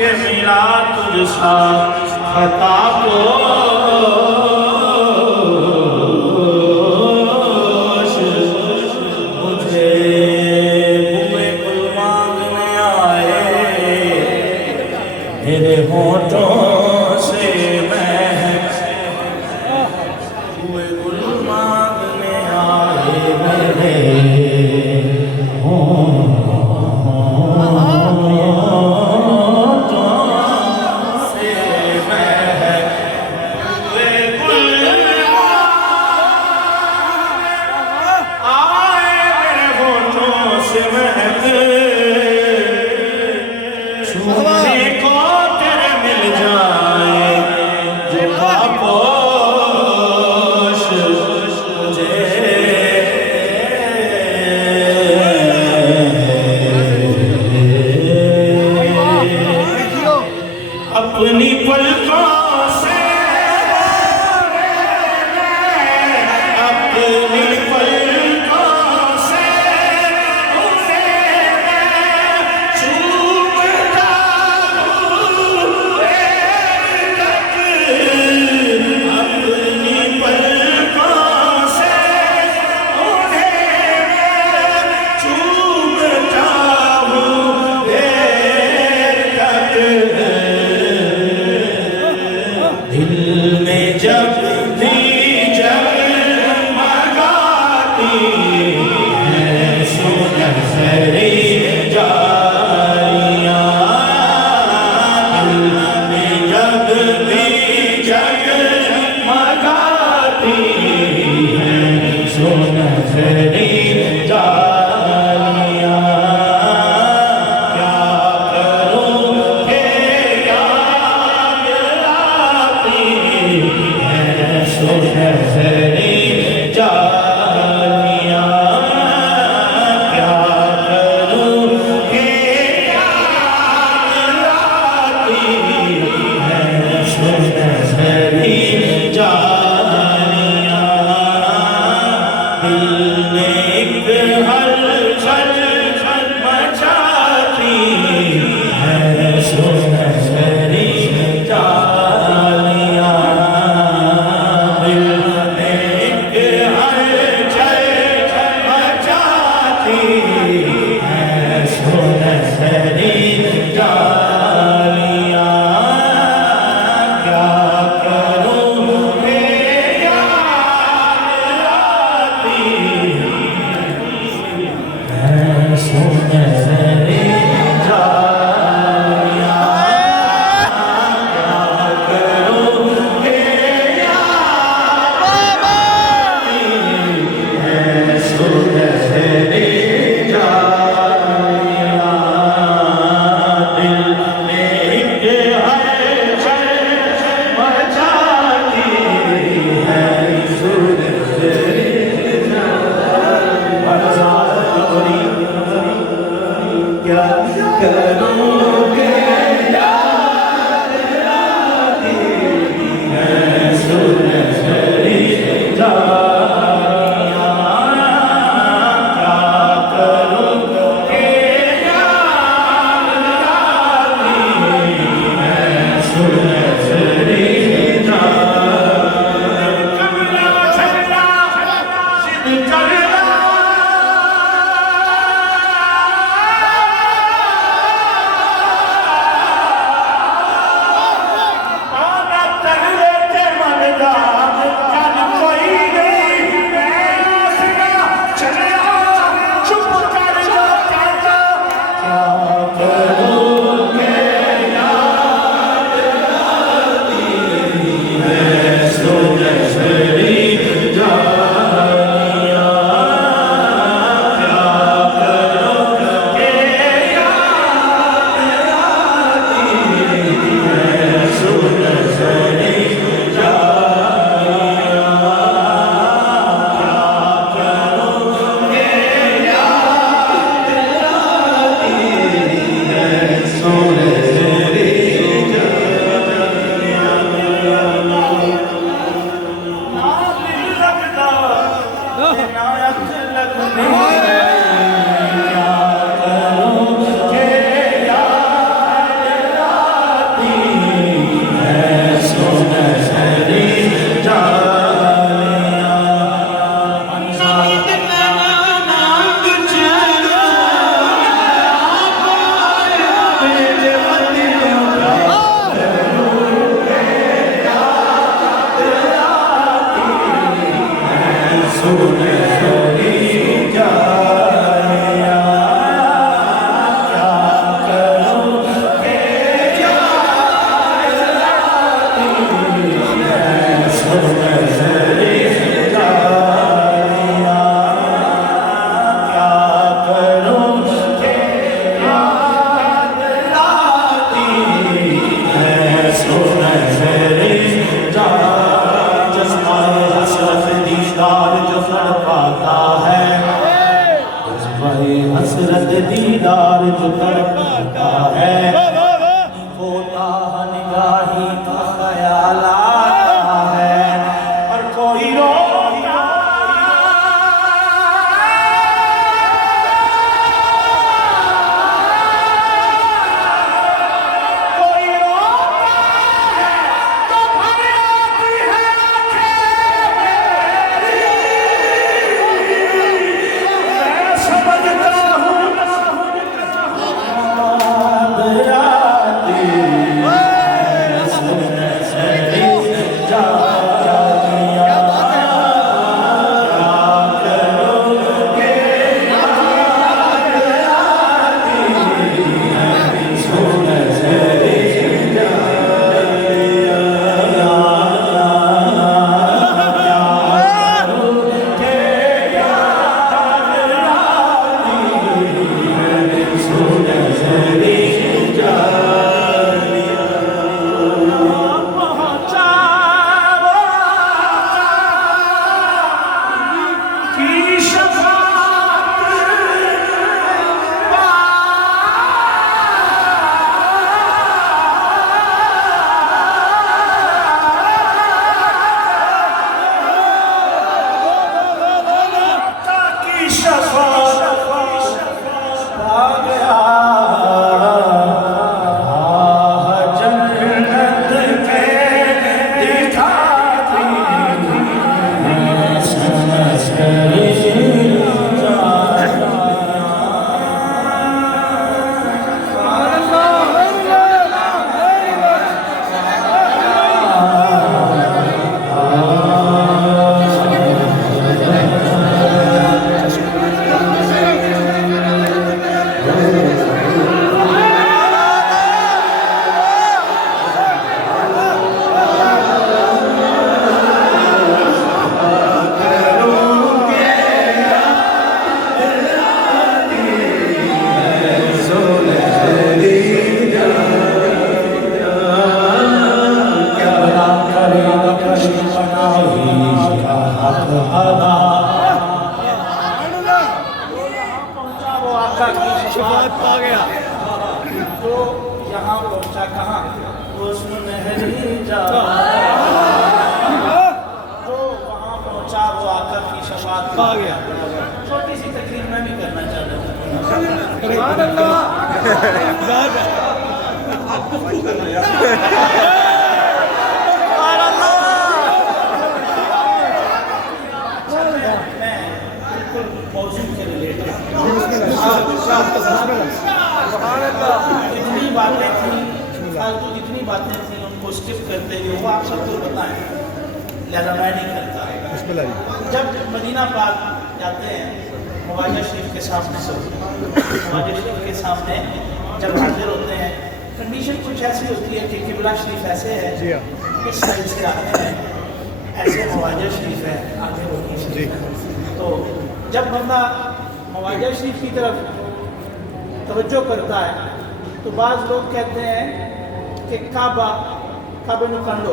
के मिला तुझसा खता पोश मुझे बुए गुल मांगने आए मेरे होठों से महक बुए गुल मांगने आए मेरे अपनी पलकों से अपनी पलकों से उन्हें चूमता हूँ तक अपनी पलकों से उन्हें चूमता हूँ तक दिल में जब भी जगमगाती है सुनहरी जालियाँ दिल में जब भी जगमगाती है सुनहरी जालियाँ क्या करूँ के याद आती है सुनहरी जालियाँ क्या करूँ के याद आती है सुनहरी जालियाँ दिल में एक हलचल मचाती है सुनहरी जालियाँ दिल में एक हलचल मचाती है सुनहरी जालियाँ क्या करूँ के याद आती है सुनहरी जालियाँ क्या करूँ के याद आती है सुनहरी जालियाँ दिल में एक हलचल मचाती है सुनहरी क्या करूँ के याद आती है सुनहरी जालियाँ क्या करूँ के याद आती है सुनहरी जालियाँ कमला छल्ला जिद करना आना तगड़े ते मनदा जन कोई नहीं मैं आसरा चलिया चुप कर जो कहता क्या करूँ के याद आती है सुनहरी जालियाँ क्या करूँ के याद आती है सुनहरी जालियाँ क्या करूँ के याद आती है सुनहरी जालियाँ ना दिल लगता ना अख लगती क्या करूँ के याद दीदार जो तड़पता है, होता निगाही का ख्याल आता है, और कोई रोता आ गया तो यहाँ पहुँचा कहाँ उसमें नहरी जा तो वहाँ पहुँचा वो आका की शफाअत आ गया। छोटी सी तकरीर मैं भी करना चाहता हूँ। जितनी बातें थी फालतू जितनी बातें थी उनको स्किप करते हुए वो आप सबको बताएं, लिहाजा मैं नहीं करता। जब मदीना पाक जाते हैं ख्वाजा शरीफ के सामने ख्वाजा शरीफ के सामने जब हाजिर होते हैं कंडीशन कुछ ऐसी होती है कि किबला शरीफ ऐसे है इस साइड से आते हैं, ऐसे ख्वाजा शरीफ है आगे होती है। तो जब बंदा ख्वाजा शरीफ की तरफ तवज्जो करता है तो बाज़ लोग कहते हैं कि काबे नु कांडो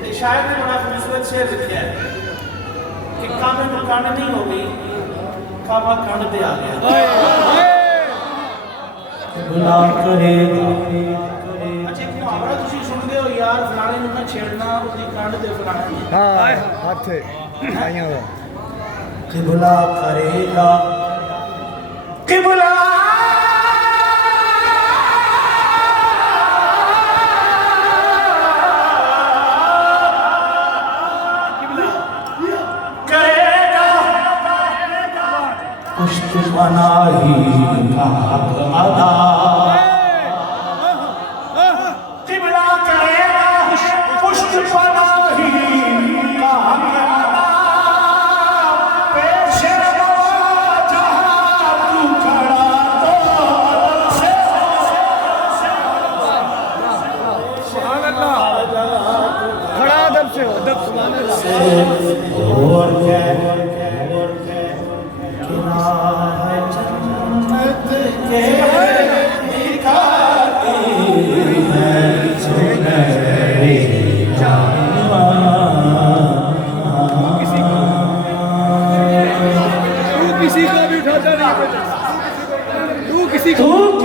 तो शायद ने बड़ा खूबसूरत शेर लिखा है कि काबे नु कांड नहीं हो गई, काबा कांड पे आ गया। अच्छा क्यों आवड़ा तुसी सुनदे हो यार फलाने नु ना छेड़ना उसदी कांड दे फलाने दी। हां हाथ आइयां दा किबला करेगा किबला करेगा पुष्ट पनाही का हक अदा किबला करेगा पुष्ट पनाही का हक अदा और क्या जन्नत के दिखाती है सुनहरी जान। किसी को थूक